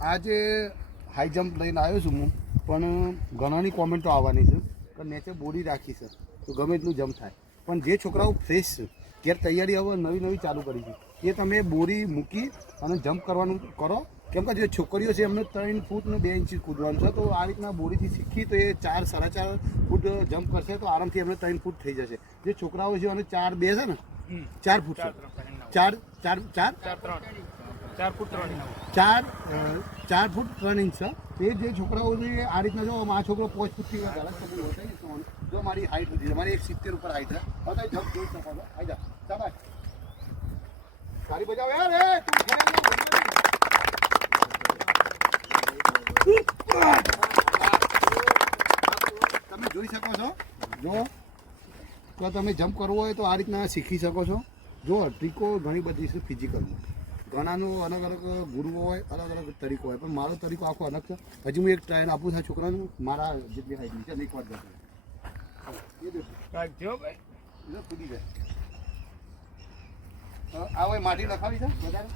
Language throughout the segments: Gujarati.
આજે હાઈ જમ્પ લઈને આવ્યો છું હું, પણ ઘણાની કોમેન્ટો આવવાની છે કે નેચે બોડી રાખી છે તો ગમે એટલું જમ્પ થાય. પણ જે છોકરાઓ ફ્રેશ છે, ઘેર તૈયારી હવે નવી ચાલુ કરી છે, એ તમે બોરી મૂકી અને જમ્પ કરવાનું કરો. કેમ કે જે છોકરીઓ છે એમને 3 ફૂટ ને 2 ઇંચ કૂદવાનું છે, તો આ રીતના બોરીથી શીખી તો એ 4 સાડા 4 ફૂટ જમ્પ કરશે તો આરામથી એમને 3 ફૂટ થઈ જશે. જે છોકરાઓ છે અને 4 2 છે ને 4 ફૂટ છે, 4 ફૂટ 3 ઇંચ છે. એ જે છોકરાઓ છે આ રીતના જો આ છોકરો 5 ફૂટથી જો મારી હાઈટ હતી, મારી 170 ઉપર હાઈટ છે, હવે જમ્પ જોઈ શકો છો. આવી જા શાબાશ, સારી બજાવ યાર. તમે જોઈ શકો છો, જો તો તમે જમ્પ કરવો હોય તો આ રીતના શીખી શકો છો. જો ટ્રીકો ઘણી બધી છે ફિઝિકલમાં, ઘણાનો અલગ અલગ ગુરુઓ હોય, અલગ અલગ તરીકો હોય, પણ મારો તરીકો આખો અલગ છે. હજી હું એક ટ્રાયલ આપું છું છોકરાનું, મારા જેટલી હાઈટની છે, એક વાર કૂદી જાય. આ હોય માટી લખાવી છે વધારે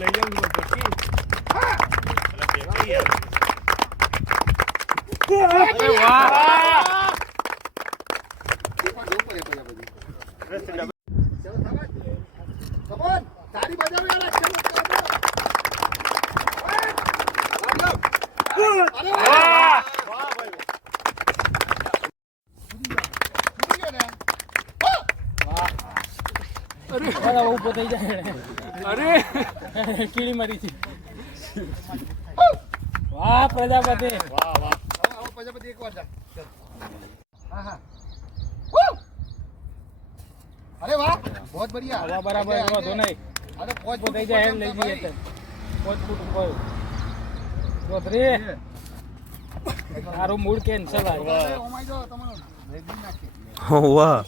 લઈ જાઉં ઉભો થઈ જાય. અરે કીડી મરી છે. વાહ પ્રજાપતિ, વાહ વાહ. પ્રજાપતિ એક વાર જા. હા હા. અરે વાહ, બહુ બઢિયા. હવા બરાબર વધો નહીં. અરે ઉભો થઈ જાય એમ લઈ જઈએ તો 5 ફૂટ ઉપર ચોધરી તારું મૂડ કેન્સલ આવ્યું. ઓમાઈ જો તમારો રેડી નાખી. વાહ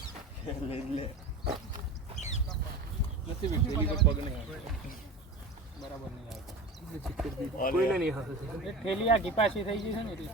ઠેલી આ ઘીપાસી થઈ ગઈ છે ને એટલે